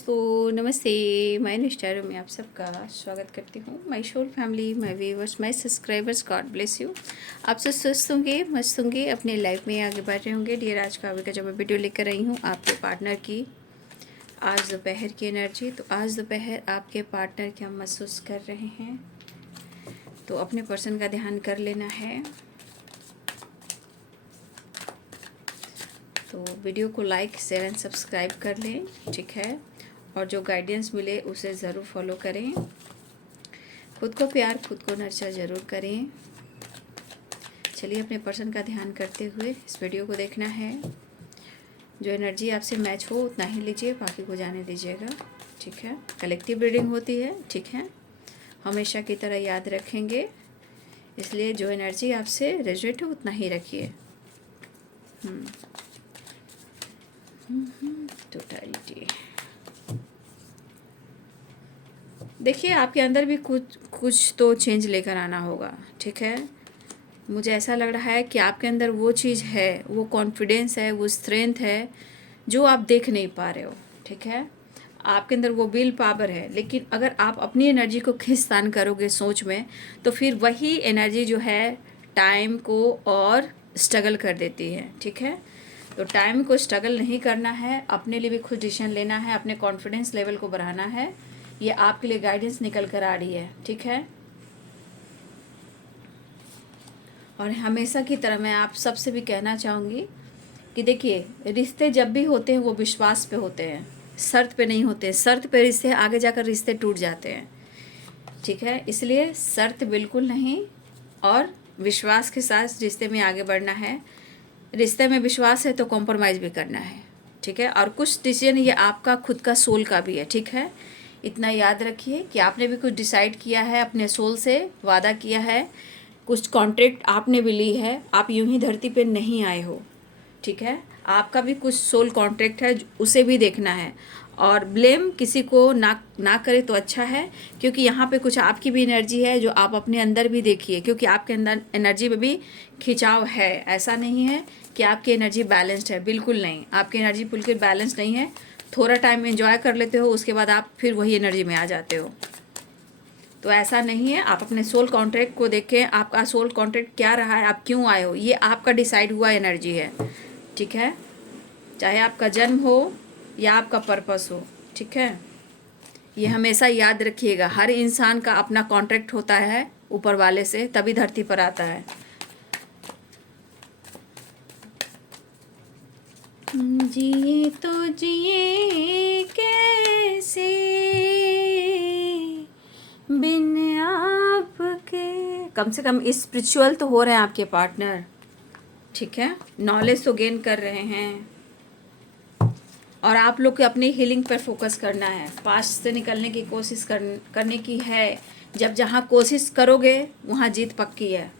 दोस्तों, नमस्ते। मैं निष्ठा में आप सबका स्वागत करती हूँ। My soul family, my viewers, my subscribers, God bless you. आप सब स्वस्थ होंगे, मस्त होंगे, अपने लाइफ में आगे बढ़ रहे होंगे। डियर, आज का जो मैं वीडियो लेकर आई हूँ आपके पार्टनर की आज दोपहर की एनर्जी। तो आज दोपहर आपके पार्टनर क्या महसूस कर रहे हैं, तो अपने पर्सन का ध्यान कर लेना है। तो वीडियो को लाइक, शेयर एंड सब्सक्राइब कर लें, ठीक है। और जो गाइडेंस मिले उसे ज़रूर फॉलो करें। खुद को प्यार, खुद को नर्चर ज़रूर करें। चलिए, अपने पर्सन का ध्यान करते हुए इस वीडियो को देखना है। जो एनर्जी आपसे मैच हो उतना ही लीजिए, बाकी को जाने दीजिएगा, ठीक है। कलेक्टिव रीडिंग होती है, ठीक है। हमेशा की तरह याद रखेंगे, इसलिए जो एनर्जी आपसे रेजोनेट हो उतना ही रखिए। टोटलिटी। देखिए, आपके अंदर भी कुछ तो चेंज लेकर आना होगा, ठीक है। मुझे ऐसा लग रहा है कि आपके अंदर वो चीज़ है, वो कॉन्फिडेंस है, वो स्ट्रेंथ है जो आप देख नहीं पा रहे हो, ठीक है। आपके अंदर वो विल पावर है, लेकिन अगर आप अपनी एनर्जी को खींचतान करोगे सोच में, तो फिर वही एनर्जी जो है टाइम को और स्ट्रगल कर देती है, ठीक है। तो टाइम को स्ट्रगल नहीं करना है, अपने लिए भी खुद डिसीजन लेना है, अपने कॉन्फिडेंस लेवल को बढ़ाना है। ये आपके लिए गाइडेंस निकल कर आ रही है, ठीक है। और हमेशा की तरह मैं आप सबसे भी कहना चाहूँगी कि देखिए, रिश्ते जब भी होते हैं वो विश्वास पे होते हैं, शर्त पे नहीं होते। शर्त पे रिश्ते आगे जाकर रिश्ते टूट जाते हैं, ठीक है। इसलिए शर्त बिल्कुल नहीं, और विश्वास के साथ रिश्ते में आगे बढ़ना है। रिश्ते में विश्वास है तो कॉम्प्रोमाइज़ भी करना है, ठीक है। और कुछ डिसीजन ये आपका खुद का सोल का भी है, ठीक है। इतना याद रखिए कि आपने भी कुछ डिसाइड किया है, अपने सोल से वादा किया है, कुछ कॉन्ट्रैक्ट आपने भी ली है। आप यूं ही धरती पे नहीं आए हो, ठीक है। आपका भी कुछ सोल कॉन्ट्रैक्ट है, उसे भी देखना है। और ब्लेम किसी को ना करे तो अच्छा है, क्योंकि यहाँ पे कुछ आपकी भी एनर्जी है जो आप अपने अंदर भी देखिए, क्योंकि आपके अंदर एनर्जी में भी खिंचाव है। ऐसा नहीं है कि आपकी एनर्जी बैलेंस्ड है, बिल्कुल नहीं। आपकी एनर्जी बिल्कुल बैलेंस नहीं है। थोड़ा टाइम एंजॉय कर लेते हो, उसके बाद आप फिर वही एनर्जी में आ जाते हो। तो ऐसा नहीं है। आप अपने सोल कॉन्ट्रैक्ट को देखें, आपका सोल कॉन्ट्रैक्ट क्या रहा है, आप क्यों आए हो, ये आपका डिसाइड हुआ एनर्जी है, ठीक है। चाहे आपका जन्म हो या आपका पर्पस हो, ठीक है। ये हमेशा याद रखिएगा, हर इंसान का अपना कॉन्ट्रैक्ट होता है ऊपर वाले से, तभी धरती पर आता है। जिए तो जिए कैसे बिन आपके। कम से कम स्पिरिचुअल तो हो रहे हैं आपके पार्टनर, ठीक है। नॉलेज तो गेन कर रहे हैं, और आप लोग को अपनी हीलिंग पर फोकस करना है। पास्ट से निकलने की कोशिश करने की है। जब जहाँ कोशिश करोगे वहाँ जीत पक्की है,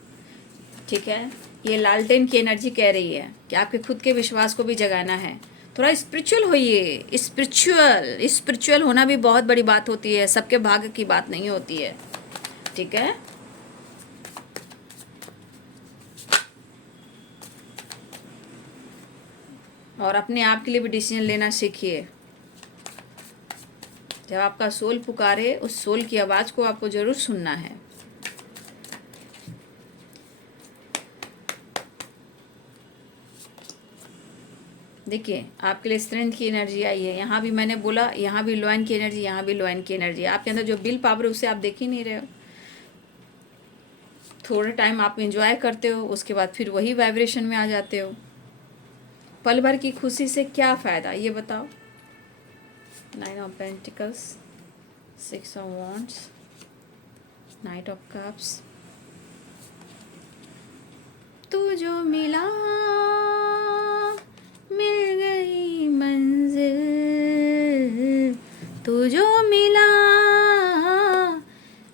ठीक है। ये लालटेन की एनर्जी कह रही है कि आपके खुद के विश्वास को भी जगाना है। थोड़ा स्पिरिचुअल होइए। स्पिरिचुअल होना भी बहुत बड़ी बात होती है, सबके भाग्य की बात नहीं होती है, ठीक है। और अपने आप के लिए भी डिसीजन लेना सीखिए। जब आपका सोल पुकारे, उस सोल की आवाज़ को आपको ज़रूर सुनना है। देखिए, आपके लिए स्ट्रेंथ की एनर्जी आई है। यहाँ भी मैंने बोला, यहाँ भी लॉयन की एनर्जी, यहाँ भी लॉयन की एनर्जी। आपके अंदर जो विल पावर है उसे आप देख ही नहीं रहे हो। थोड़ा टाइम आप एंजॉय करते हो, उसके बाद फिर वही वाइब्रेशन में आ जाते हो। पल भर की खुशी से क्या फ़ायदा, ये बताओ। 9 of pentacles, 6 of wands, night of cups. तू जो मिला मिल गई मंजिल, तू जो मिला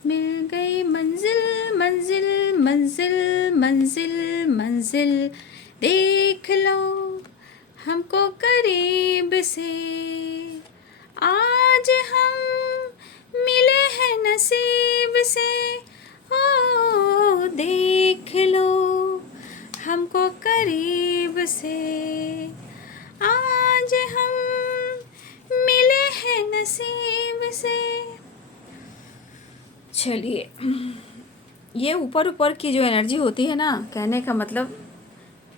मिल गई मंजिल, मंजिल मंजिल मंजिल मंजिल। देख लो हमको करीब से, आज हम मिले हैं नसीब से। ओ देख लो हमको करीब से, आज हम मिले हैं नसीब से। चलिए, ये ऊपर ऊपर की जो एनर्जी होती है ना, कहने का मतलब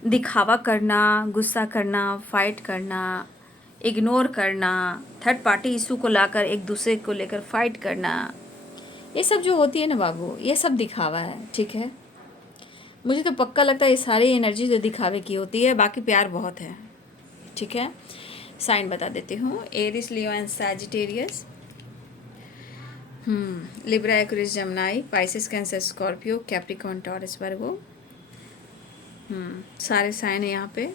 दिखावा करना, गुस्सा करना, फाइट करना, इग्नोर करना, थर्ड पार्टी इशू को लाकर एक दूसरे को लेकर फाइट करना, ये सब जो होती है ना बाबू, ये सब दिखावा है। ठीक है, मुझे तो पक्का लगता है ये सारी एनर्जी जो दिखावे की होती है, बाकी प्यार बहुत है। ठीक है, साइन बता देती हूँ, Aries, Leo and Sagittarius, Libra, Aquarius, Gemini, Pisces, Cancer, Scorpio, Capricorn, Taurus, Virgo, सारे साइन है यहाँ पे।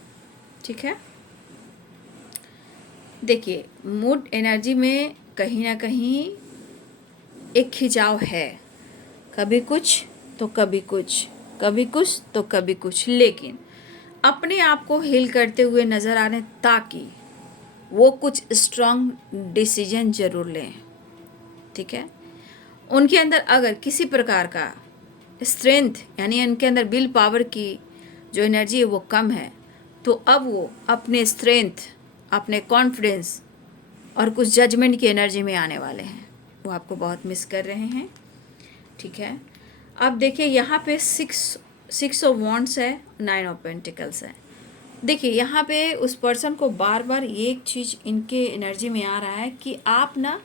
ठीक है, देखिए मूड एनर्जी में कहीं ना कहीं एक खिंचाव है, कभी कुछ तो कभी कुछ, कभी कुछ तो कभी कुछ, लेकिन अपने आप को हील करते हुए नज़र आ रहे हैं, ताकि वो कुछ स्ट्रांग डिसीजन ज़रूर लें। ठीक है, उनके अंदर अगर किसी प्रकार का स्ट्रेंथ, यानी उनके अंदर विल पावर की जो एनर्जी है वो कम है, तो अब वो अपने स्ट्रेंथ, अपने कॉन्फिडेंस और कुछ जजमेंट की एनर्जी में आने वाले हैं, वो आपको बहुत मिस कर रहे हैं। ठीक है, अब देखिए यहाँ पे सिक्स ऑफ वॉन्ड्स है, 9 ऑफ पेंटिकल्स है। देखिए यहाँ पे उस पर्सन को बार बार ये एक चीज़ इनके एनर्जी में आ रहा है कि आप ना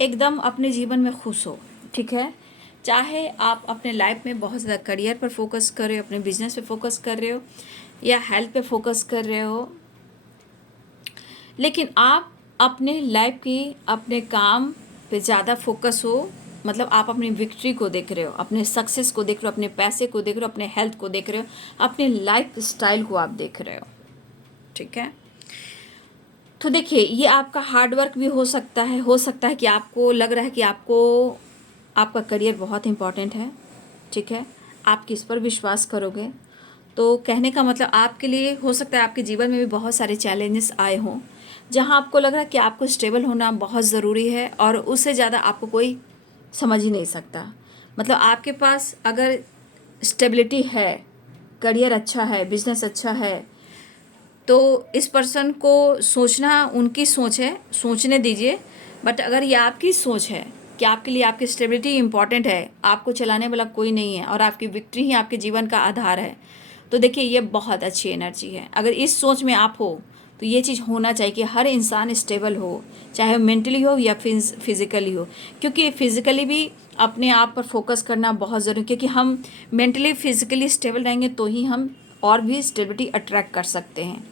एकदम अपने जीवन में खुश हो। ठीक है, चाहे आप अपने लाइफ में बहुत ज़्यादा करियर पर फोकस कर रहे हो, अपने बिजनेस पे फोकस कर रहे हो, या हेल्थ पे फोकस कर रहे हो, लेकिन आप अपने लाइफ की, अपने काम पे ज़्यादा फोकस हो, मतलब आप अपनी विक्ट्री को देख रहे हो, अपने सक्सेस को देख रहे हो, अपने पैसे को देख रहे हो, अपने हेल्थ को देख रहे हो, अपने लाइफ स्टाइल को आप देख रहे हो। ठीक है, तो देखिए ये आपका हार्ड वर्क भी हो सकता है, कि आपको लग रहा है कि आपका करियर बहुत इंपॉर्टेंट है। ठीक है, आप किस पर विश्वास करोगे, तो कहने का मतलब आपके लिए हो सकता है आपके जीवन में भी बहुत सारे चैलेंजेस आए हों, जहां आपको लग रहा है कि आपको स्टेबल होना बहुत ज़रूरी है, और उससे ज़्यादा आपको कोई समझ ही नहीं सकता। मतलब आपके पास अगर स्टेबिलिटी है, करियर अच्छा है, बिजनेस अच्छा है, तो इस पर्सन को सोचना उनकी सोच है, सोचने दीजिए। बट अगर ये आपकी सोच है कि आपके लिए आपकी स्टेबिलिटी इम्पॉर्टेंट है, आपको चलाने वाला कोई नहीं है और आपकी विक्ट्री ही आपके जीवन का आधार है, तो देखिए ये बहुत अच्छी एनर्जी है। अगर इस सोच में आप हो तो ये चीज़ होना चाहिए कि हर इंसान स्टेबल हो, चाहे मेंटली हो या फिज़िकली हो, क्योंकि फिज़िकली भी अपने आप पर फोकस करना बहुत ज़रूरी है, क्योंकि हम मेंटली फिज़िकली स्टेबल रहेंगे तो ही हम और भी स्टेबिलिटी अट्रैक्ट कर सकते हैं।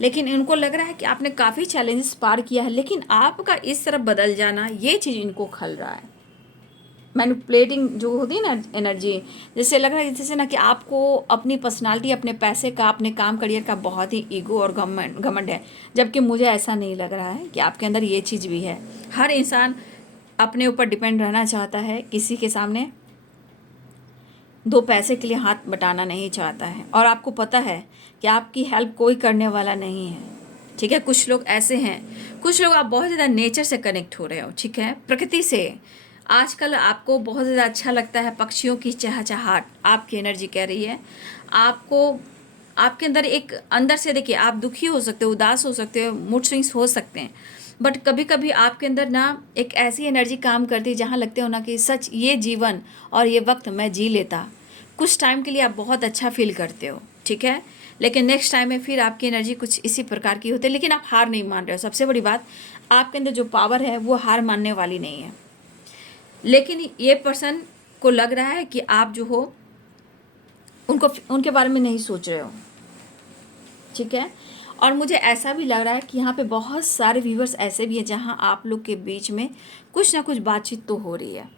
लेकिन इनको लग रहा है कि आपने काफ़ी चैलेंजेस पार किया है, लेकिन आपका इस तरफ बदल जाना, ये चीज़ इनको खल रहा है। मैनिपुलेटिंग जो होती है ना एनर्जी, जैसे लग रहा है जैसे ना कि आपको अपनी पर्सनालिटी, अपने पैसे का, अपने काम करियर का बहुत ही ईगो और घमंड है, जबकि मुझे ऐसा नहीं लग रहा है कि आपके अंदर ये चीज़ भी है। हर इंसान अपने ऊपर डिपेंड रहना चाहता है, किसी के सामने दो पैसे के लिए हाथ बटाना नहीं चाहता है, और आपको पता है कि आपकी हेल्प कोई करने वाला नहीं है। ठीक है, कुछ लोग ऐसे हैं, कुछ लोग आप बहुत ज़्यादा नेचर से कनेक्ट हो रहे हो। ठीक है, प्रकृति से आजकल आपको बहुत ज़्यादा अच्छा लगता है, पक्षियों की चहचहाट आपकी एनर्जी कह रही है। आपको आपके अंदर एक अंदर से, देखिए आप दुखी हो सकते हो, उदास हो सकते हो, मूड स्विंग्स हो सकते हैं, बट कभी कभी आपके अंदर ना एक ऐसी एनर्जी काम करती है जहाँ लगते हो ना कि सच ये जीवन और ये वक्त मैं जी लेता। कुछ टाइम के लिए आप बहुत अच्छा फील करते हो। ठीक है, लेकिन नेक्स्ट टाइम में फिर आपकी एनर्जी कुछ इसी प्रकार की होती है, लेकिन आप हार नहीं मान रहे हो। सबसे बड़ी बात, आपके अंदर जो पावर है वो हार मानने वाली नहीं है। लेकिन ये पर्सन को लग रहा है कि आप जो हो उनके बारे में नहीं सोच रहे हो। ठीक है, और मुझे ऐसा भी लग रहा है कि यहाँ पे बहुत सारे व्यूवर्स ऐसे भी हैं जहाँ आप लोग के बीच में कुछ ना कुछ बातचीत तो हो रही है,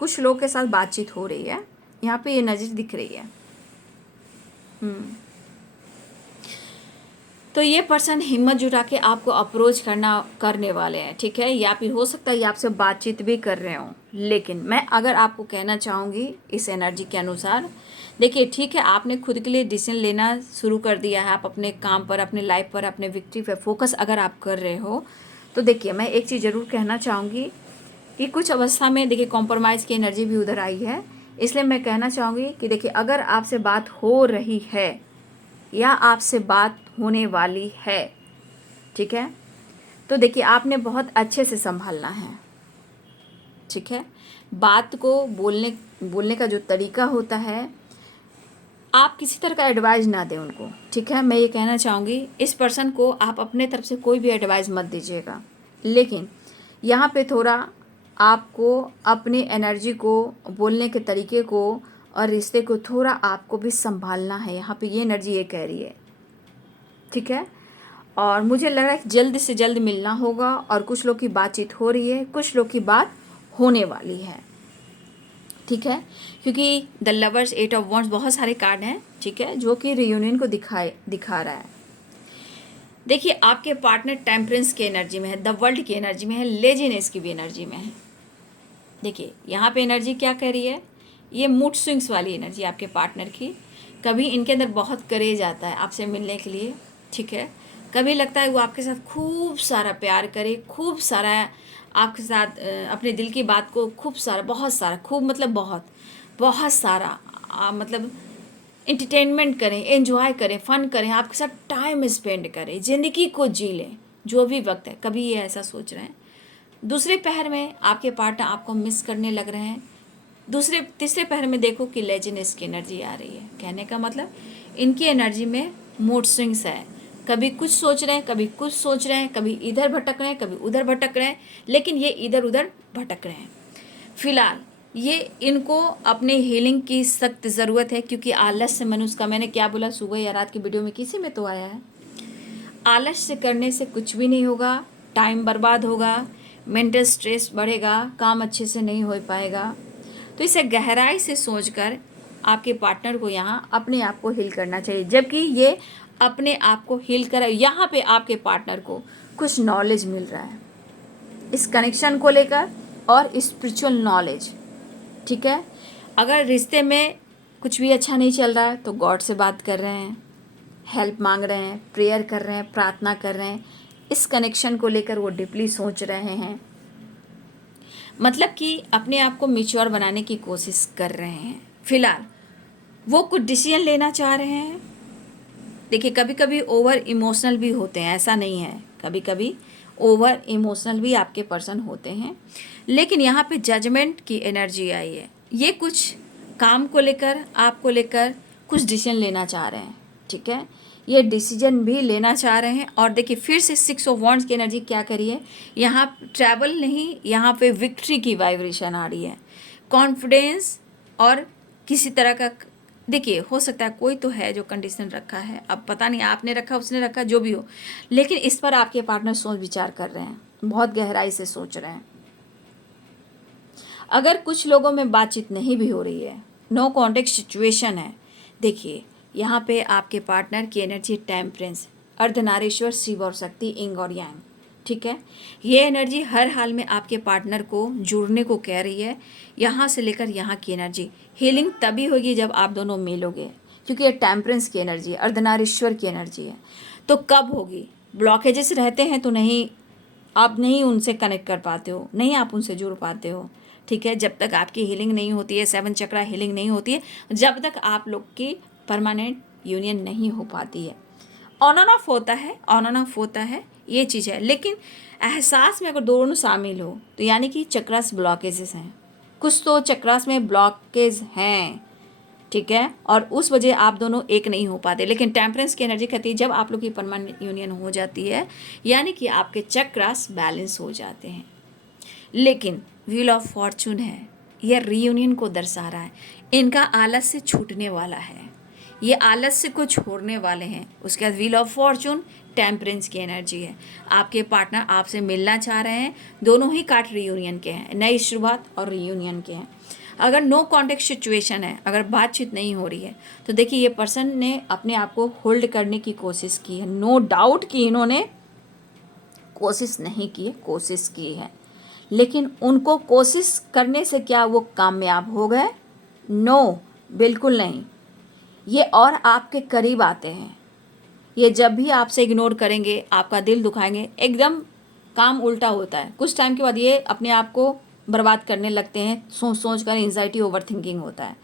कुछ लोग के साथ बातचीत हो रही है, यहाँ पे ये नज़र दिख रही है। तो ये पर्सन हिम्मत जुटा के आपको अप्रोच करने वाले हैं। ठीक है, या फिर हो सकता है ये आपसे बातचीत भी कर रहे हों, लेकिन मैं अगर आपको कहना चाहूँगी इस एनर्जी के अनुसार, देखिए ठीक है, आपने खुद के लिए डिसीजन लेना शुरू कर दिया है, आप अपने काम पर, अपने लाइफ पर, अपने विक्ट्री पर फोकस अगर आप कर रहे हो, तो देखिए मैं एक चीज़ ज़रूर कहना चाहूँगी कि कुछ अवस्था में देखिए कॉम्प्रोमाइज़ की एनर्जी भी उधर आई है। इसलिए मैं कहना चाहूँगी कि देखिए अगर आपसे बात हो रही है या आपसे बात होने वाली है, ठीक है, तो देखिए आपने बहुत अच्छे से संभालना है, ठीक है। बात को बोलने का जो तरीका होता है, आप किसी तरह का एडवाइस ना दें उनको, ठीक है। मैं ये कहना चाहूँगी इस पर्सन को आप अपने तरफ से कोई भी एडवाइस मत दीजिएगा, लेकिन यहाँ पे थोड़ा आपको अपनी एनर्जी को, बोलने के तरीके को और रिश्ते को थोड़ा आपको भी संभालना है। यहाँ पे ये एनर्जी ये कह रही है, ठीक है। और मुझे लग रहा है कि जल्द से जल्द मिलना होगा, और कुछ लोग की बातचीत हो रही है, कुछ लोग की बात होने वाली है, ठीक है। क्योंकि द लवर्स, 8 ऑफ वॉन्ड्स, बहुत सारे कार्ड हैं, ठीक है, जो कि रियूनियन को दिखा रहा है। देखिए आपके पार्टनर टेम्परेंस की एनर्जी में है, द वर्ल्ड की एनर्जी में है, लेजीनेस की भी एनर्जी में है। देखिए यहाँ पे एनर्जी क्या कह रही है, ये मूड स्विंग्स वाली एनर्जी आपके पार्टनर की। कभी इनके अंदर बहुत करेज आता है आपसे मिलने के लिए, ठीक है। कभी लगता है वो आपके साथ खूब सारा प्यार करे, खूब सारा आपके साथ अपने दिल की बात को खूब सारा, बहुत सारा, खूब मतलब बहुत बहुत सारा मतलब इंटरटेनमेंट करें, एंजॉय करें, फ़न करें, आपके साथ टाइम स्पेंड करें, ज़िंदगी को जी लें जो भी वक्त है। कभी ये ऐसा सोच रहे हैं। दूसरे पहर में आपके पार्टनर आपको मिस करने लग रहे हैं। तीसरे पहर में देखो कि लेजीनेस की एनर्जी आ रही है। कहने का मतलब इनकी एनर्जी में मूड स्विंग्स है, कभी कुछ सोच रहे हैं, कभी कुछ सोच रहे हैं, कभी इधर भटक रहे हैं, कभी उधर भटक रहे हैं, लेकिन ये इधर उधर भटक रहे हैं। फिलहाल ये इनको अपने हीलिंग की सख्त ज़रूरत है, क्योंकि आलस्य मनुष्य का, मैंने क्या बोला सुबह या रात की वीडियो में, किसी में तो आया है, आलस्य करने से कुछ भी नहीं होगा, टाइम बर्बाद होगा, मेंटल स्ट्रेस बढ़ेगा, काम अच्छे से नहीं हो पाएगा। तो इसे गहराई से सोचकर आपके पार्टनर को यहाँ अपने आप को हील करना चाहिए, जबकि ये अपने आप को हील कर, यहाँ पे आपके पार्टनर को कुछ नॉलेज मिल रहा है इस कनेक्शन को लेकर, और स्पिरिचुअल नॉलेज, ठीक है। अगर रिश्ते में कुछ भी अच्छा नहीं चल रहा है तो गॉड से बात कर रहे हैं, हेल्प मांग रहे हैं, प्रेयर कर रहे हैं, प्रार्थना कर रहे हैं, इस कनेक्शन को लेकर वो डीपली सोच रहे हैं, मतलब कि अपने आप को मैच्योर बनाने की कोशिश कर रहे हैं। फिलहाल वो कुछ डिसीजन लेना चाह रहे हैं। देखिए कभी कभी ओवर इमोशनल भी होते हैं, ऐसा नहीं है, कभी कभी ओवर इमोशनल भी आपके पर्सन होते हैं, लेकिन यहाँ पे जजमेंट की एनर्जी आई है। ये कुछ काम को लेकर, आपको लेकर कुछ डिसीजन लेना चाह रहे हैं, ठीक है। ये डिसीजन भी लेना चाह रहे हैं। और देखिए फिर से 6 ऑफ वॉन्ड्स की एनर्जी क्या करिए, यहाँ ट्रैवल नहीं, यहाँ पे विक्ट्री की वाइब्रेशन आ रही है, कॉन्फिडेंस और किसी तरह का। देखिए हो सकता है कोई तो है जो कंडीशन रखा है, अब पता नहीं आपने रखा, उसने रखा, जो भी हो, लेकिन इस पर आपके पार्टनर सोच विचार कर रहे हैं, बहुत गहराई से सोच रहे हैं। अगर कुछ लोगों में बातचीत नहीं भी हो रही है, नो कॉन्टेक्ट सिचुएशन है, देखिए यहाँ पे आपके पार्टनर की एनर्जी टेम्परेंस, अर्धनारीश्वर, शिव और शक्ति, इंग और यांग, ठीक है। ये एनर्जी हर हाल में आपके पार्टनर को जुड़ने को कह रही है। यहाँ से लेकर यहाँ की एनर्जी हीलिंग तभी होगी जब आप दोनों मिलोगे, क्योंकि ये टेम्परेंस की एनर्जी है, अर्धनारीश्वर की एनर्जी है। तो कब होगी? ब्लॉकेजेस रहते हैं तो नहीं, आप नहीं उनसे कनेक्ट कर पाते हो, नहीं आप उनसे जुड़ पाते हो, ठीक है। जब तक आपकी हीलिंग नहीं होती है, 7 चक्रा हीलिंग नहीं होती है, जब तक आप लोग की परमानेंट यूनियन नहीं हो पाती है। ऑन एंड ऑफ होता है, ऑन एंड ऑफ होता है, ये चीज़ है, लेकिन एहसास में अगर दोनों शामिल हो तो यानी कि चक्रास ब्लॉकेजेस हैं, कुछ तो चक्रास में ब्लॉकेज हैं, ठीक है, और उस वजह आप दोनों एक नहीं हो पाते। लेकिन टेम्परेंस की एनर्जी कहती है जब आप लोग की परमानेंट यूनियन हो जाती है, यानी कि आपके चक्रास बैलेंस हो जाते हैं। लेकिन व्हील ऑफ फॉर्चून है, यह रीयूनियन को दर्शा रहा है, इनका आलस्य छूटने वाला है, ये आलस्य को छोड़ने वाले हैं। उसके बाद व्हील ऑफ फॉर्चून टेम्परेंस की एनर्जी है, आपके पार्टनर आपसे मिलना चाह रहे हैं, दोनों ही कार्ड रीयूनियन के हैं, नई शुरुआत और रीयूनियन के हैं। अगर नो कॉन्टेक्ट सिचुएशन है, अगर बातचीत नहीं हो रही है, तो देखिए ये पर्सन ने अपने आप को होल्ड करने की कोशिश की है, नो डाउट कि इन्होंने कोशिश नहीं की है, कोशिश की है, लेकिन उनको कोशिश करने से क्या वो कामयाब हो गए? नो, बिल्कुल नहीं। ये और आपके करीब आते हैं, ये जब भी आपसे इग्नोर करेंगे, आपका दिल दुखाएंगे, एकदम काम उल्टा होता है। कुछ टाइम के बाद ये अपने आप को बर्बाद करने लगते हैं, सोच सोच कर एंजाइटी, ओवर थिंकिंग होता है।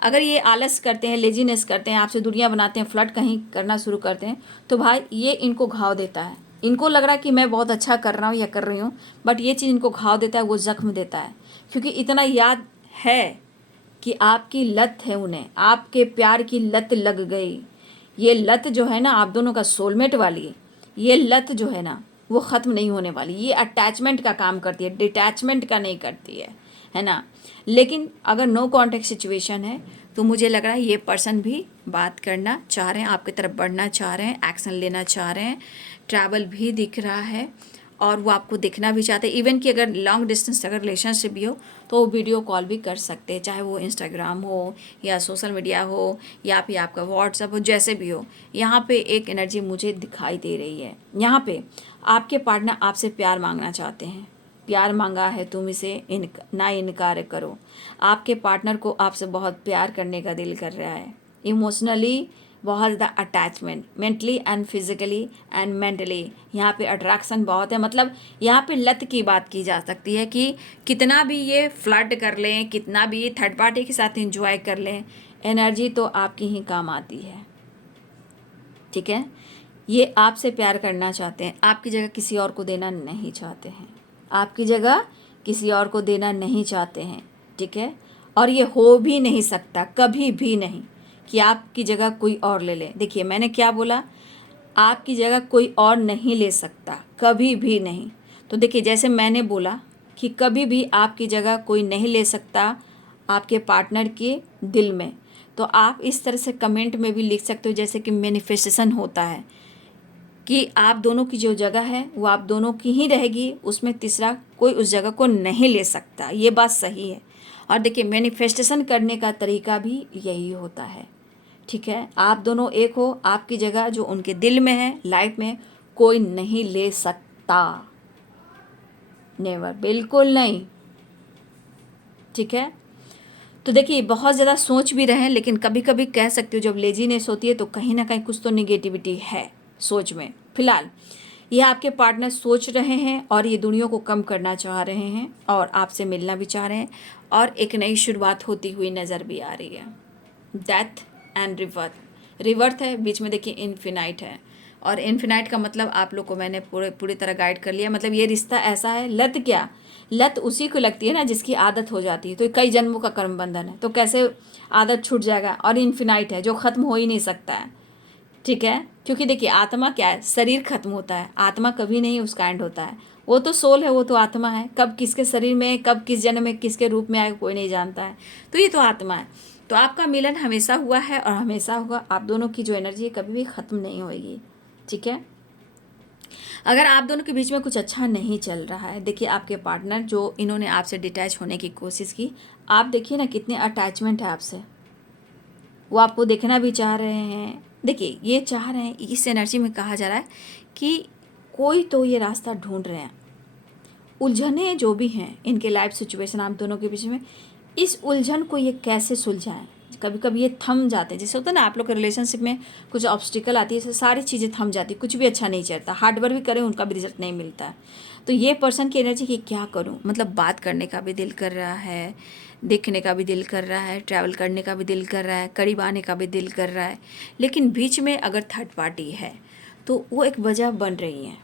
अगर ये आलस करते हैं, लेजीनेस करते हैं, आपसे दूरियां बनाते हैं, फ्लर्ट कहीं करना शुरू करते हैं, तो भाई ये इनको घाव देता है, इनको लग रहा है कि मैं बहुत अच्छा कर रहा हूँ या कर रही हूँ, बट ये चीज़ इनको घाव देता है, वो ज़ख्म देता है। क्योंकि इतना याद है कि आपकी लत है, उन्हें आपके प्यार की लत लग गई। ये लत जो है ना आप दोनों का सोलमेट वाली, ये लत जो है ना वो ख़त्म नहीं होने वाली। ये अटैचमेंट का काम करती है, डिटैचमेंट का नहीं करती है ना। लेकिन अगर नो कॉन्टेक्ट सिचुएशन है तो मुझे लग रहा है ये पर्सन भी बात करना चाह रहे हैं, आपकी तरफ बढ़ना चाह रहे हैं, एक्शन लेना चाह रहे हैं, ट्रैवल भी दिख रहा है और वो आपको दिखना भी चाहते हैं। इवन कि अगर लॉन्ग डिस्टेंस अगर रिलेशनशिप भी हो तो वो वीडियो कॉल भी कर सकते हैं, चाहे वो इंस्टाग्राम हो या सोशल मीडिया हो या फिर आपका व्हाट्सएप हो, जैसे भी हो। यहाँ पे एक एनर्जी मुझे दिखाई दे रही है। यहाँ पे आपके पार्टनर आपसे प्यार मांगना चाहते हैं। प्यार मांगा है तुम इसे ना इनकार करो। आपके पार्टनर को आपसे बहुत प्यार करने का दिल कर रहा है। इमोशनली बहुत ज़्यादा attachment, mentally and physically and mentally यहाँ पे अट्रैक्शन बहुत है। मतलब यहाँ पे लत की बात की जा सकती है कि कितना भी ये फ्लर्ट कर लें, कितना भी ये थर्ड पार्टी के साथ एंजॉय कर लें, एनर्जी तो आपकी ही काम आती है। ठीक है, ये आपसे प्यार करना चाहते हैं, आपकी जगह किसी और को देना नहीं चाहते हैं, आपकी जगह किसी और को देना नहीं चाहते हैं। ठीक है, और ये हो भी नहीं सकता कभी भी नहीं कि आपकी जगह कोई और ले ले। देखिए मैंने क्या बोला, आपकी जगह कोई और नहीं ले सकता, कभी भी नहीं। तो देखिए जैसे मैंने बोला कि कभी भी आपकी जगह कोई नहीं ले सकता आपके पार्टनर के दिल में, तो आप इस तरह से कमेंट में भी लिख सकते हो जैसे कि मैनिफेस्टेशन होता है कि आप दोनों की जो जगह है वो आप दोनों की ही रहेगी, उसमें तीसरा कोई उस जगह को नहीं ले सकता। ये बात सही है। और देखिए मैनिफेस्टेशन करने का तरीका भी यही होता है। ठीक है, आप दोनों एक हो, आपकी जगह जो उनके दिल में है, लाइफ में कोई नहीं ले सकता, नेवर, बिल्कुल नहीं। ठीक है, तो देखिए बहुत ज़्यादा सोच भी रहे हैं, लेकिन कभी कभी कह सकते हो जब लेजीनेस होती है तो कहीं ना कहीं कुछ तो निगेटिविटी है सोच में। फिलहाल ये आपके पार्टनर सोच रहे हैं और ये दुनिया को कम करना चाह रहे हैं और आपसे मिलना भी चाह रहे हैं, और एक नई शुरुआत होती हुई नज़र भी आ रही है। डेथ एंड रिवर्थ, रिवर्थ है बीच में, देखिए इन्फिनाइट है, और इन्फिनाइट का मतलब आप लोग को मैंने पूरी तरह गाइड कर लिया। मतलब ये रिश्ता ऐसा है, लत क्या, लत उसी को लगती है ना जिसकी आदत हो जाती है। तो कई जन्मों का कर्म बंधन है, तो कैसे आदत छूट जाएगा। और इन्फिनाइट है जो ख़त्म हो ही नहीं सकता है। ठीक है, क्योंकि देखिए आत्मा क्या है, शरीर खत्म होता है, आत्मा कभी नहीं उसका एंड होता है। वो तो सोल है, वो तो आत्मा है, कब किसके शरीर में, कब किस जन्म में किसके रूप में आएगा कोई नहीं जानता है। तो ये तो आत्मा है। तो आपका मिलन हमेशा हुआ है और हमेशा होगा। आप दोनों की जो एनर्जी है कभी भी ख़त्म नहीं होएगी। ठीक है, अगर आप दोनों के बीच में कुछ अच्छा नहीं चल रहा है, देखिए आपके पार्टनर जो इन्होंने आपसे डिटैच होने की कोशिश की, आप देखिए ना कितने अटैचमेंट है आपसे, वो आपको देखना भी चाह रहे हैं। देखिए ये चाह रहे हैं, इस एनर्जी में कहा जा रहा है कि कोई तो ये रास्ता ढूंढ रहे हैं। उलझने जो भी हैं इनके लाइफ सिचुएशन आप दोनों के बीच में, इस उलझन को ये कैसे सुलझाएं। कभी कभी ये थम जाते हैं, जैसे होता है ना आप लोग के रिलेशनशिप में कुछ ऑब्स्टिकल आती है, सारी चीज़ें थम जाती, कुछ भी अच्छा नहीं चलता, हार्ड वर्क भी करें उनका भी रिजल्ट नहीं मिलता है। तो ये पर्सन की एनर्जी कि क्या करूं, मतलब बात करने का भी दिल कर रहा है, देखने का भी दिल कर रहा है, ट्रैवल करने का भी दिल कर रहा है, करीब आने का भी दिल कर रहा है, लेकिन बीच में अगर थर्ड पार्टी है तो वो एक वजह बन रही है,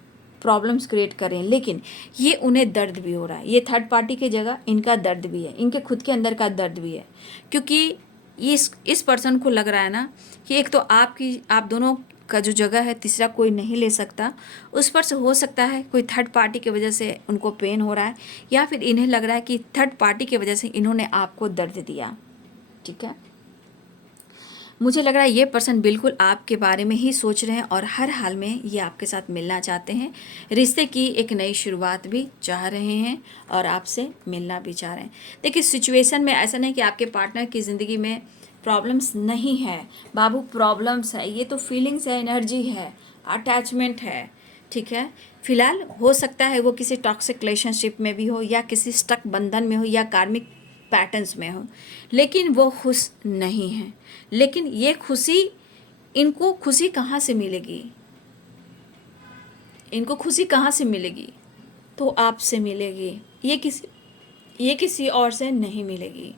प्रॉब्लम्स क्रिएट कर रहे हैं। लेकिन ये उन्हें दर्द भी हो रहा है, ये थर्ड पार्टी की जगह इनका दर्द भी है, इनके खुद के अंदर का दर्द भी है। क्योंकि इस पर्सन को लग रहा है ना कि एक तो आप दोनों का जो जगह है तीसरा कोई नहीं ले सकता, उस पर से हो सकता है कोई थर्ड पार्टी की वजह से उनको पेन हो रहा है, या फिर इन्हें लग रहा है कि थर्ड पार्टी की वजह से इन्होंने आपको दर्द दिया। ठीक है, मुझे लग रहा है ये पर्सन बिल्कुल आपके बारे में ही सोच रहे हैं और हर हाल में ये आपके साथ मिलना चाहते हैं, रिश्ते की एक नई शुरुआत भी चाह रहे हैं और आपसे मिलना भी चाह रहे हैं। देखिए सिचुएशन में ऐसा नहीं कि आपके पार्टनर की ज़िंदगी में प्रॉब्लम्स नहीं है बाबू, प्रॉब्लम्स है, ये तो फीलिंग्स है, एनर्जी है, अटैचमेंट है। ठीक है, फिलहाल हो सकता है वो किसी टॉक्सिक रिलेशनशिप में भी हो या किसी स्टक बंधन में हो या कार्मिक पैटर्न्स में हो, लेकिन वो खुश नहीं है। लेकिन ये खुशी, इनको खुशी कहाँ से मिलेगी, इनको खुशी कहाँ से मिलेगी, तो आपसे मिलेगी। ये किसी और से नहीं मिलेगी।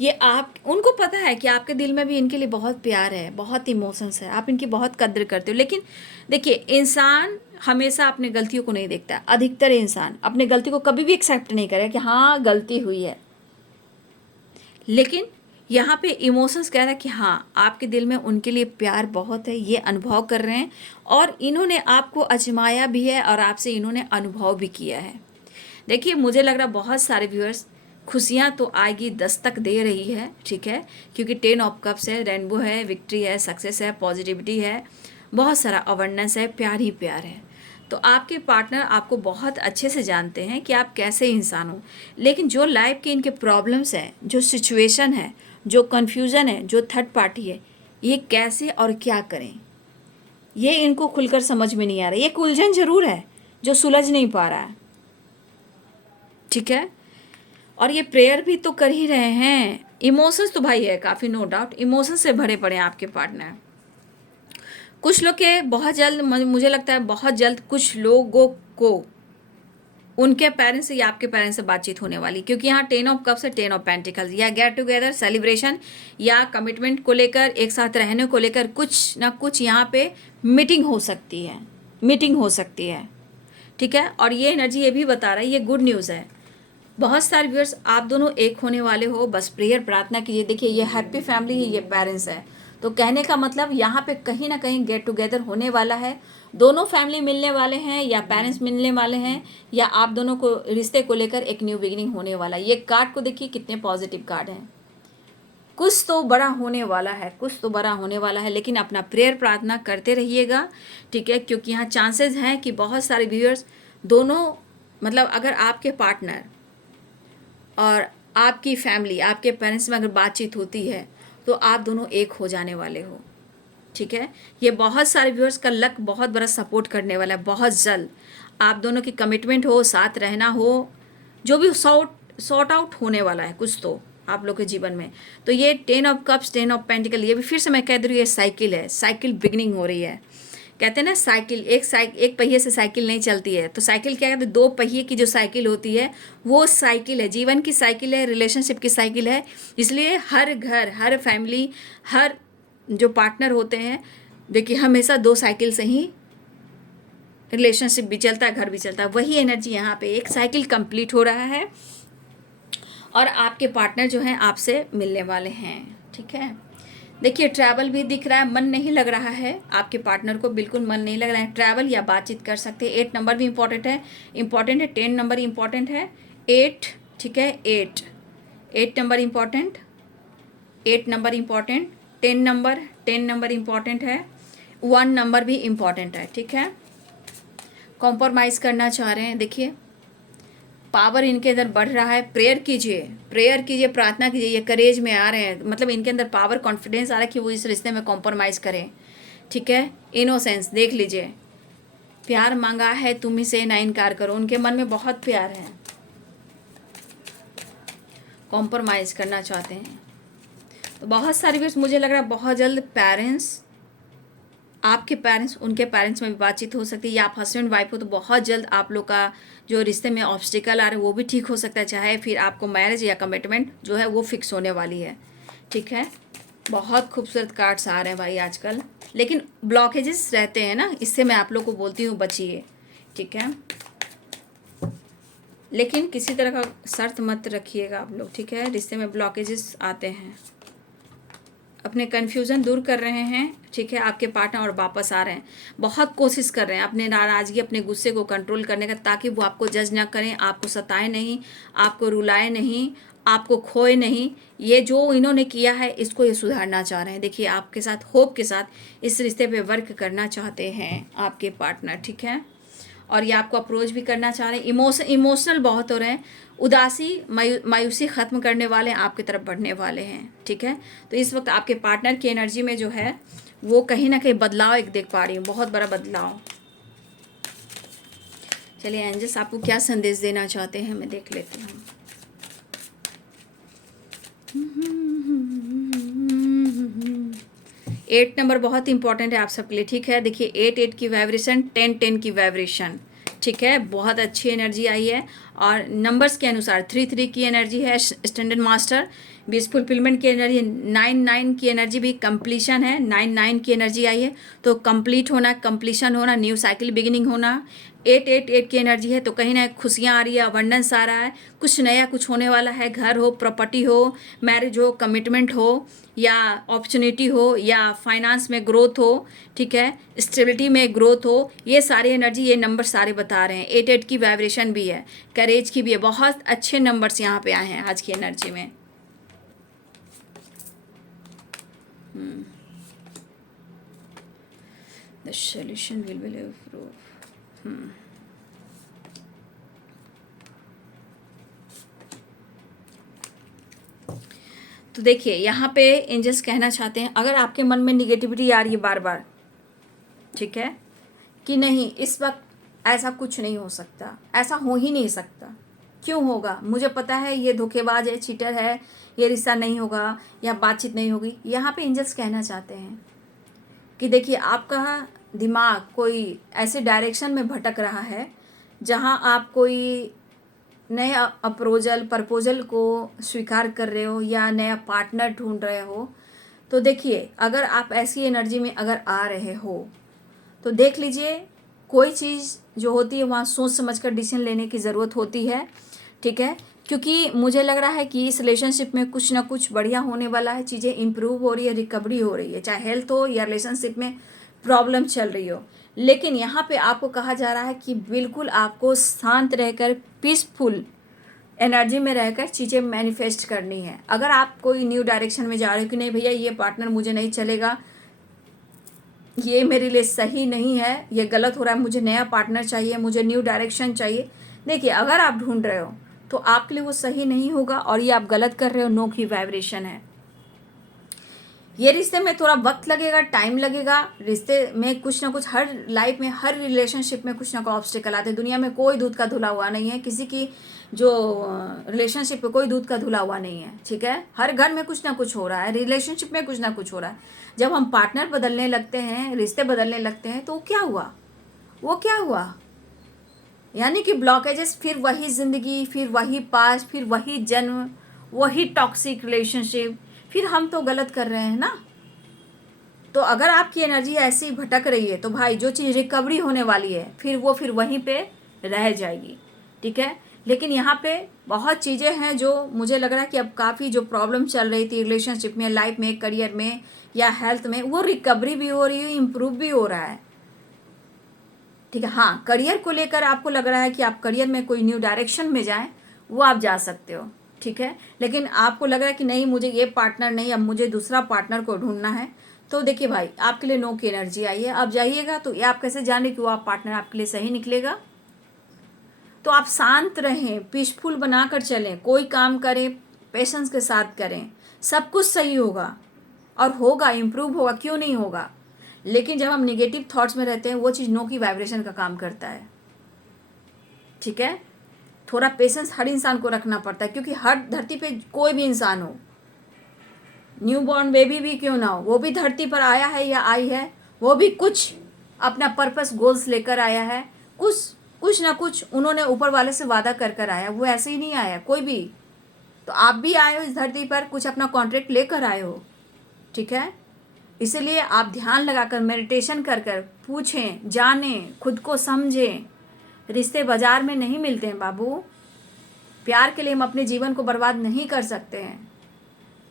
ये आप, उनको पता है कि आपके दिल में भी इनके लिए बहुत प्यार है, बहुत इमोशंस है, आप इनकी बहुत कद्र करते हो। लेकिन देखिए इंसान हमेशा अपने गलतियों को नहीं देखता। अधिकतर इंसान अपने गलती को कभी भी एक्सेप्ट नहीं करे कि हाँ गलती हुई है, लेकिन यहाँ पे इमोशंस कह रहा है कि हाँ आपके दिल में उनके लिए प्यार बहुत है, ये अनुभव कर रहे हैं और इन्होंने आपको आजमाया भी है और आपसे इन्होंने अनुभव भी किया है। देखिए मुझे लग रहा है बहुत सारे व्यूअर्स खुशियाँ तो आएगी, दस्तक दे रही है, ठीक है, क्योंकि 10 ऑफ कप्स है, रेनबो है, विक्ट्री है, सक्सेस है, पॉजिटिविटी है, बहुत सारा अवेयरनेस है, प्यार ही प्यार है। तो आपके पार्टनर आपको बहुत अच्छे से जानते हैं कि आप कैसे इंसान हो, लेकिन जो लाइफ के इनके प्रॉब्लम्स हैं, जो सिचुएशन है, जो कन्फ्यूज़न है, जो थर्ड पार्टी है, ये कैसे और क्या करें, ये इनको खुलकर समझ में नहीं आ रहा। ये एक उलझन ज़रूर है जो सुलझ नहीं पा रहा है, ठीक है। और ये प्रेयर भी तो कर ही रहे हैं। इमोशंस तो भाई है काफ़ी, नो डाउट इमोशंस से भरे पड़े हैं आपके पार्टनर। कुछ लोग के बहुत जल्द, मुझे लगता है बहुत जल्द कुछ लोगों को उनके पेरेंट्स से या आपके पेरेंट्स से बातचीत होने वाली, क्योंकि यहाँ 10 ऑफ कप्स है, 10 ऑफ पेंटिकल्स, या गेट टुगेदर, सेलिब्रेशन या कमिटमेंट को लेकर, एक साथ रहने को लेकर कुछ ना कुछ यहाँ पे मीटिंग हो सकती है, मीटिंग हो सकती है, ठीक है। और ये एनर्जी ये भी बता रहा है, ये गुड न्यूज़ है। बहुत सारे व्यूअर्स आप दोनों एक होने वाले हो, बस प्रेयर प्रार्थना कीजिए। देखिए ये हैप्पी फैमिली है, ये पेरेंट्स है, तो कहने का मतलब यहाँ पे कहीं ना कहीं गेट टुगेदर होने वाला है। दोनों फैमिली मिलने वाले हैं या पेरेंट्स मिलने वाले हैं, या आप दोनों को रिश्ते को लेकर एक न्यू बिगिनिंग होने वाला है। ये कार्ड को देखिए कितने पॉजिटिव कार्ड हैं। कुछ तो बड़ा होने वाला है, कुछ तो बड़ा होने वाला है, लेकिन अपना प्रेयर प्रार्थना करते रहिएगा, ठीक है, क्योंकि यहाँ चांसेस हैं कि बहुत सारे व्यूअर्स दोनों, मतलब अगर आपके पार्टनर और आपकी फैमिली, आपके पेरेंट्स में अगर बातचीत होती है तो आप दोनों एक हो जाने वाले हो, ठीक है। ये बहुत सारे व्यूअर्स का लक बहुत बड़ा सपोर्ट करने वाला है। बहुत जल्द आप दोनों की कमिटमेंट हो, साथ रहना हो, जो भी सॉर्ट आउट होने वाला है कुछ तो आप लोग के जीवन में। तो ये 10 ऑफ कप्स, 10 ऑफ पेंटिकल, ये भी फिर से मैं कह दे रही हूँ, ये साइकिल है, साइकिल बिगनिंग हो रही है। कहते हैं ना साइकिल, एक पहिए से साइकिल नहीं चलती है, तो साइकिल क्या कहते हैं, 2 पहिए की जो साइकिल होती है वो साइकिल है, जीवन की साइकिल है, रिलेशनशिप की साइकिल है। इसलिए हर घर, हर फैमिली, हर जो पार्टनर होते हैं, देखिए हमेशा 2 साइकिल से ही रिलेशनशिप भी चलता है, घर भी चलता है। वही एनर्जी यहाँ पे एक साइकिल कंप्लीट हो रहा है और आपके पार्टनर जो हैं आपसे मिलने वाले हैं, ठीक है। देखिए ट्रैवल भी दिख रहा है, मन नहीं लग रहा है, आपके पार्टनर को बिल्कुल मन नहीं लग रहा है। ट्रैवल या बातचीत कर सकते हैं। 8 नंबर भी इम्पॉर्टेंट है, 10 नंबर इम्पॉर्टेंट है, 8, ठीक है, 8 number important, 8 number important, 10 number important है, 1 नंबर भी इम्पॉर्टेंट है, ठीक है। कॉम्प्रोमाइज़ करना चाह रहे हैं, देखिए पावर इनके अंदर बढ़ रहा है। प्रेयर कीजिए, प्रार्थना कीजिए, ये करेज में आ रहे हैं, मतलब इनके अंदर पावर, कॉन्फिडेंस आ रहा है कि वो इस रिश्ते में कॉम्प्रोमाइज़ करें, ठीक है। इनोसेंस देख लीजिए, प्यार मांगा है तुम ही से ना इनकार करो, उनके मन में बहुत प्यार है, कॉम्प्रोमाइज़ करना चाहते हैं। तो बहुत सारी व्यूअर्स, मुझे लग रहा है बहुत जल्द पेरेंट्स, आपके पेरेंट्स, उनके पेरेंट्स में भी बातचीत हो सकती है, या आप हस्बैंड वाइफ हो तो बहुत जल्द आप लोग का जो रिश्ते में ऑब्स्टिकल आ रहा है वो भी ठीक हो सकता है, चाहे फिर आपको मैरिज या कमिटमेंट जो है वो फिक्स होने वाली है, ठीक है। बहुत खूबसूरत कार्ड्स आ रहे हैं भाई आजकल, लेकिन ब्लॉकेजेस रहते हैं ना, इससे मैं आप लोग को बोलती हूँ बचिए, ठीक है। लेकिन किसी तरह का शर्त मत रखिएगा आप लोग, ठीक है। रिश्ते में ब्लॉकेजेस आते हैं, अपने कन्फ्यूज़न दूर कर रहे हैं, ठीक है। आपके पार्टनर और वापस आ रहे हैं, बहुत कोशिश कर रहे हैं अपने नाराज़गी, अपने गुस्से को कंट्रोल करने का, ताकि वो आपको जज ना करें, आपको सताए नहीं, आपको रुलाए नहीं, आपको खोए नहीं। ये जो इन्होंने किया है इसको ये सुधारना चाह रहे हैं। देखिए आपके साथ होप के साथ इस रिश्ते पे वर्क करना चाहते हैं आपके पार्टनर, ठीक है। और ये आपको अप्रोच भी करना चाह रहे हैं। इमोशनल बहुत हो रहे हैं, उदासी मायूसी ख़त्म करने वाले, आपकी तरफ बढ़ने वाले हैं, ठीक है। तो इस वक्त आपके पार्टनर की एनर्जी में जो है वो कहीं ना कहीं बदलाव एक देख पा रही हूँ, बहुत बड़ा बदलाव। चलिए एंजल्स आपको क्या संदेश देना चाहते हैं मैं देख लेती हूँ। 8 नंबर बहुत इंपॉर्टेंट है आप सबके लिए, ठीक है। देखिए 8 की वाइब्रेशन, 10 की वाइब्रेशन, ठीक है। बहुत अच्छी एनर्जी आई है और नंबर्स के अनुसार 3 की एनर्जी है, स्टैंडर्ड मास्टर, विश फुलफिलमेंट की एनर्जी, 9 की एनर्जी भी कंप्लीशन है, 9 की एनर्जी आई है तो कंप्लीट होना, कंप्लीशन होना, न्यू साइकिल बिगिनिंग होना। 8 की एनर्जी है तो कहीं ना खुशियाँ आ रही है, अबंडेंस आ रहा है, कुछ नया कुछ होने वाला है, घर हो, प्रॉपर्टी हो, मैरिज हो, कमिटमेंट हो, या अपॉर्चुनिटी हो, या फाइनेंस में ग्रोथ हो, ठीक है, स्टेबिलिटी में ग्रोथ हो। ये सारी एनर्जी, ये नंबर सारे बता रहे हैं। 8 की वाइब्रेशन भी है, करेज की भी है, बहुत अच्छे नंबर्स यहाँ पे आए हैं आज की एनर्जी में। The solution will be improved. तो देखिए यहाँ पे एंजल्स कहना चाहते हैं, अगर आपके मन में निगेटिविटी आ रही है बार बार, ठीक है, कि नहीं इस वक्त ऐसा कुछ नहीं हो सकता, ऐसा हो ही नहीं सकता, क्यों होगा, मुझे पता है ये धोखेबाज है, चीटर है, ये रिश्ता नहीं होगा या बातचीत नहीं होगी। यहाँ पे एंजल्स कहना चाहते हैं कि देखिए आपका दिमाग कोई ऐसे डायरेक्शन में भटक रहा है जहाँ आप कोई नए प्रपोजल को स्वीकार कर रहे हो या नया पार्टनर ढूंढ रहे हो। तो देखिए अगर आप ऐसी एनर्जी में अगर आ रहे हो तो देख लीजिए, कोई चीज़ जो होती है वहाँ सोच समझ कर डिसीजन लेने की ज़रूरत होती है, ठीक है, क्योंकि मुझे लग रहा है कि इस रिलेशनशिप में कुछ ना कुछ बढ़िया होने वाला है, चीज़ें इंप्रूव हो रही है, रिकवरी हो रही है, चाहे हेल्थ हो या रिलेशनशिप में प्रॉब्लम चल रही हो। लेकिन यहाँ पे आपको कहा जा रहा है कि बिल्कुल आपको शांत रहकर, पीसफुल एनर्जी में रहकर चीज़ें मैनिफेस्ट करनी है। अगर आप कोई न्यू डायरेक्शन में जा रहे हो कि नहीं भैया ये पार्टनर मुझे नहीं चलेगा, ये मेरे लिए सही नहीं है, ये गलत हो रहा है, मुझे नया पार्टनर चाहिए, मुझे न्यू डायरेक्शन चाहिए। देखिए अगर आप ढूंढ रहे हो तो आपके लिए वो सही नहीं होगा और ये आप गलत कर रहे हो, नो की वाइब्रेशन है। ये रिश्ते में थोड़ा वक्त लगेगा, टाइम लगेगा, रिश्ते में कुछ ना कुछ, हर लाइफ में, हर रिलेशनशिप में कुछ ना कुछ ऑब्स्टिकल आते हैं। दुनिया में कोई दूध का धुला हुआ नहीं है, किसी की जो रिलेशनशिप में कोई दूध का धुला हुआ नहीं है, ठीक है, हर घर में कुछ ना कुछ हो रहा है, रिलेशनशिप में कुछ ना कुछ हो रहा है। जब हम पार्टनर बदलने लगते हैं, रिश्ते बदलने लगते हैं, तो क्या हुआ, वो क्या हुआ, यानी कि ब्लॉकेजेस, फिर वही ज़िंदगी, फिर वही पास्ट, फिर वही जन्म, वही टॉक्सिक रिलेशनशिप, फिर हम तो गलत कर रहे हैं ना। तो अगर आपकी एनर्जी ऐसी भटक रही है तो भाई जो चीज़ रिकवरी होने वाली है फिर वहीं पे रह जाएगी, ठीक है। लेकिन यहाँ पे बहुत चीज़ें हैं जो मुझे लग रहा है कि अब काफ़ी जो प्रॉब्लम चल रही थी रिलेशनशिप में, लाइफ में, करियर में या हेल्थ में, वो रिकवरी भी हो रही है, इम्प्रूव भी हो रहा है, ठीक है। हाँ, करियर को लेकर आपको लग रहा है कि आप करियर में कोई न्यू डायरेक्शन में जाएं, वो आप जा सकते हो, ठीक है। लेकिन आपको लग रहा है कि नहीं मुझे ये पार्टनर नहीं, अब मुझे दूसरा पार्टनर को ढूंढना है, तो देखिए भाई आपके लिए नो की एनर्जी आई है। आप जाइएगा तो ये आप कैसे जाने कि वो आप पार्टनर आपके लिए सही निकलेगा। तो आप शांत रहें, पीसफुल बनाकर चलें, कोई काम करें पेशेंस के साथ करें, सब कुछ सही होगा और होगा, इम्प्रूव होगा, क्यों नहीं होगा। लेकिन जब हम निगेटिव थॉट्स में रहते हैं वो चीज़ नो की वाइब्रेशन का काम करता है, ठीक है। थोड़ा पेशेंस हर इंसान को रखना पड़ता है, क्योंकि हर धरती पे कोई भी इंसान हो, न्यू बॉर्न बेबी भी क्यों ना हो, वो भी धरती पर आया है या आई है, वो भी कुछ अपना पर्पस गोल्स लेकर आया है, कुछ ना कुछ उन्होंने ऊपर वाले से वादा कर कर आया, वो ऐसे ही नहीं आया कोई भी। तो आप भी आए हो इस धरती पर, कुछ अपना कॉन्ट्रैक्ट लेकर आए हो, ठीक है। इसलिए आप ध्यान लगाकर, मेडिटेशन कर कर पूछें, जानें, खुद को समझें। रिश्ते बाजार में नहीं मिलते हैं बाबू, प्यार के लिए हम अपने जीवन को बर्बाद नहीं कर सकते हैं।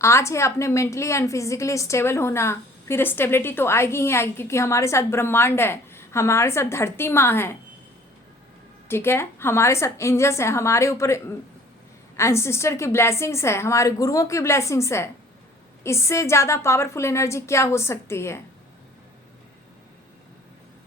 आज है अपने मेंटली एंड फिजिकली स्टेबल होना, फिर स्टेबिलिटी तो आएगी ही आएगी, क्योंकि हमारे साथ ब्रह्मांड है, हमारे साथ धरती माँ है, ठीक है, हमारे साथ एंजल्स हैं, हमारे ऊपर एंसेस्टर की ब्लेसिंग्स है, हमारे गुरुओं की ब्लेसिंग्स है। इससे ज़्यादा पावरफुल एनर्जी क्या हो सकती है।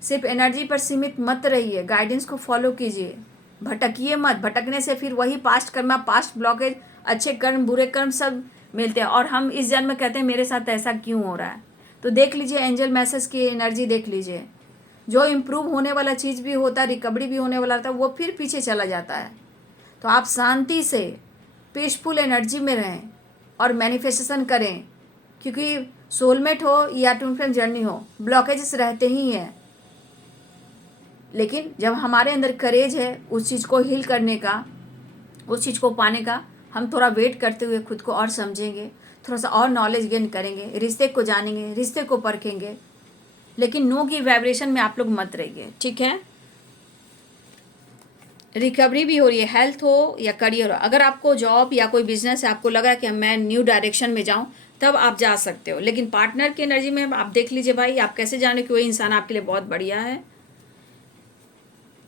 सिर्फ एनर्जी पर सीमित मत रहिए, गाइडेंस को फॉलो कीजिए, भटकिए मत। भटकने से फिर वही पास्ट कर्म, पास्ट ब्लॉकेज, अच्छे कर्म बुरे कर्म सब मिलते हैं, और हम इस जन्म में कहते हैं मेरे साथ ऐसा क्यों हो रहा है। तो देख लीजिए एंजल मैसेज की एनर्जी देख लीजिए, जो इम्प्रूव होने वाला चीज़ भी होता है, रिकवरी भी होने वाला होता है, वो फिर पीछे चला जाता है। तो आप शांति से पीसफुल एनर्जी में रहें और मैनिफेस्टेशन करें, क्योंकि सोलमेट हो या ट्विन फ्लेम जर्नी हो, ब्लॉकेजेस रहते ही हैं। लेकिन जब हमारे अंदर करेज है उस चीज़ को हील करने का, उस चीज़ को पाने का, हम थोड़ा वेट करते हुए खुद को और समझेंगे, थोड़ा सा और नॉलेज गेन करेंगे, रिश्ते को जानेंगे, रिश्ते को परखेंगे, लेकिन नो की वाइब्रेशन में आप लोग मत रहिए, ठीक है। रिकवरी भी हो रही है, हेल्थ हो या करियर हो। अगर आपको जॉब या कोई बिजनेस है, आपको लग रहा है कि मैं न्यू डायरेक्शन में जाऊं, तब आप जा सकते हो। लेकिन पार्टनर की एनर्जी में आप देख लीजिए भाई, आप कैसे जाने कि वही इंसान आपके लिए बहुत बढ़िया है।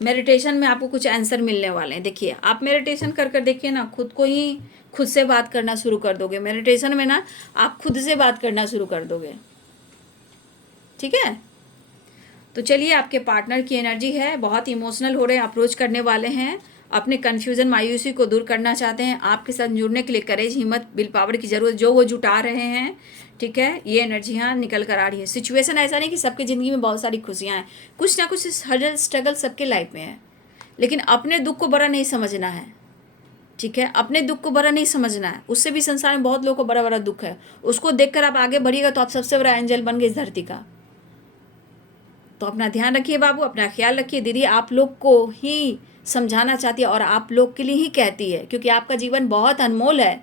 मेडिटेशन में आपको कुछ आंसर मिलने वाले हैं। देखिए, आप मेडिटेशन कर कर देखिए ना, खुद को ही खुद से बात करना शुरू कर दोगे। मेडिटेशन में ना आप खुद से बात करना शुरू कर दोगे, ठीक है। तो चलिए, आपके पार्टनर की एनर्जी है, बहुत इमोशनल हो रहे हैं, अप्रोच करने वाले हैं, अपने कन्फ्यूज़न मायूसी को दूर करना चाहते हैं। आपके साथ जुड़ने के लिए करेज, हिम्मत, विल पावर की ज़रूरत जो वो जुटा रहे हैं, ठीक है। ये एनर्जियाँ निकल कर आ रही है। सिचुएशन ऐसा नहीं कि सबकी ज़िंदगी में बहुत सारी खुशियाँ हैं, कुछ ना कुछ हर्डल स्ट्रगल सबके लाइफ में है, लेकिन अपने दुख को बड़ा नहीं समझना है, ठीक है। अपने दुख को बड़ा नहीं समझना है, उससे भी संसार में बहुत लोगों को बड़ा बड़ा दुख है, उसको देखकर आप आगे बढ़िएगा तो आप सबसे बड़ा एंजल बन गए इस धरती का। तो अपना ध्यान रखिए बाबू, अपना ख्याल रखिए। दीदी आप लोग को ही समझाना चाहती है और आप लोग के लिए ही कहती है, क्योंकि आपका जीवन बहुत अनमोल है।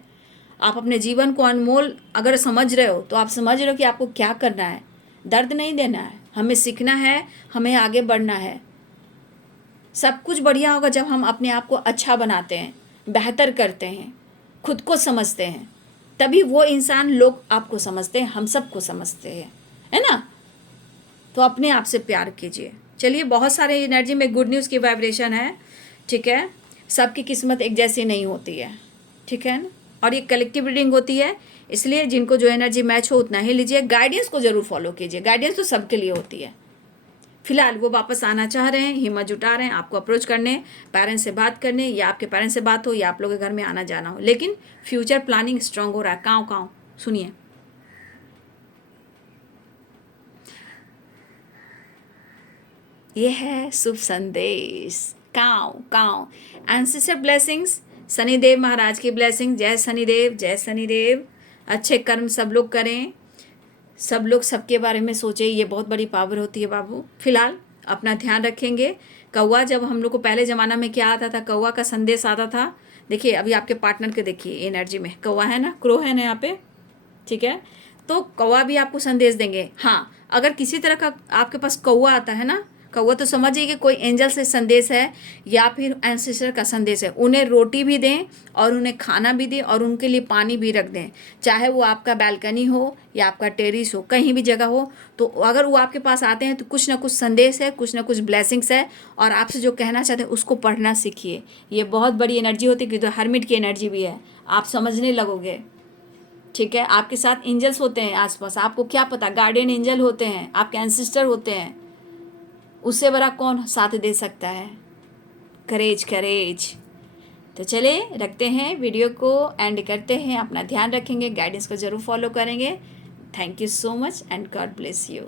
आप अपने जीवन को अनमोल अगर समझ रहे हो तो आप समझ रहे हो कि आपको क्या करना है। दर्द नहीं देना है, हमें सीखना है, हमें आगे बढ़ना है। सब कुछ बढ़िया होगा जब हम अपने आप को अच्छा बनाते हैं, बेहतर करते हैं, खुद को समझते हैं, तभी वो इंसान लोग आपको समझते हैं, हम सबको समझते हैं, है ना। तो अपने आप से प्यार कीजिए। चलिए, बहुत सारे एनर्जी में गुड न्यूज़ की वाइब्रेशन है, ठीक है। सबकी किस्मत एक जैसी नहीं होती है, ठीक है ना। और ये कलेक्टिव रीडिंग होती है, इसलिए जिनको जो एनर्जी मैच हो उतना ही लीजिए। गाइडेंस को ज़रूर फॉलो कीजिए, गाइडेंस तो सबके लिए होती है। फिलहाल वो वापस आना चाह रहे हैं, हिम्मत जुटा रहे हैं आपको अप्रोच करने, पेरेंट्स से बात करने, या आपके पेरेंट्स से बात हो या आप लोगों के घर में आना जाना हो, लेकिन फ्यूचर प्लानिंग स्ट्रांग हो रहा है। काँव काँव सुनिए। ये है शुभ संदेश। काँव काँव एंसेस्टर ब्लेसिंग्स, शनिदेव महाराज की ब्लेसिंग। जय शनिदेव, जय शनिदेव। अच्छे कर्म सब लोग करें, सब लोग सबके बारे में सोचें, ये बहुत बड़ी पावर होती है बाबू। फिलहाल अपना ध्यान रखेंगे। कौवा, जब हम लोग को पहले ज़माना में क्या आता था, कौवा का संदेश आता था। देखिए अभी आपके पार्टनर के देखिए एनर्जी में कौवा है ना, क्रो है ना यहाँ पे, ठीक है। तो कौवा भी आपको संदेश देंगे। हाँ, अगर किसी तरह का आपके पास कौवा आता है ना, कौवा, तो समझिए कि कोई एंजल से संदेश है या फिर एंसेस्टर का संदेश है। उन्हें रोटी भी दें और उन्हें खाना भी दें और उनके लिए पानी भी रख दें, चाहे वो आपका बालकनी हो या आपका टेरिस हो, कहीं भी जगह हो। तो अगर वो आपके पास आते हैं तो कुछ ना कुछ संदेश है, कुछ ना कुछ ब्लेसिंग्स है, और आपसे जो कहना चाहते हैं उसको पढ़ना सीखिए। ये बहुत बड़ी एनर्जी होती है, क्योंकि तो हर्मिट की एनर्जी भी है, आप समझने लगोगे, ठीक है। आपके साथ एंजल्स होते हैं आसपास, आपको क्या पता, गार्डियन एंजल होते हैं, आपके एंसेस्टर होते हैं, उससे बड़ा कौन साथ दे सकता है। करेज करेज। तो चले रखते हैं वीडियो को, एंड करते हैं। अपना ध्यान रखेंगे, गाइडेंस को ज़रूर फॉलो करेंगे। Thank you so much and God bless you.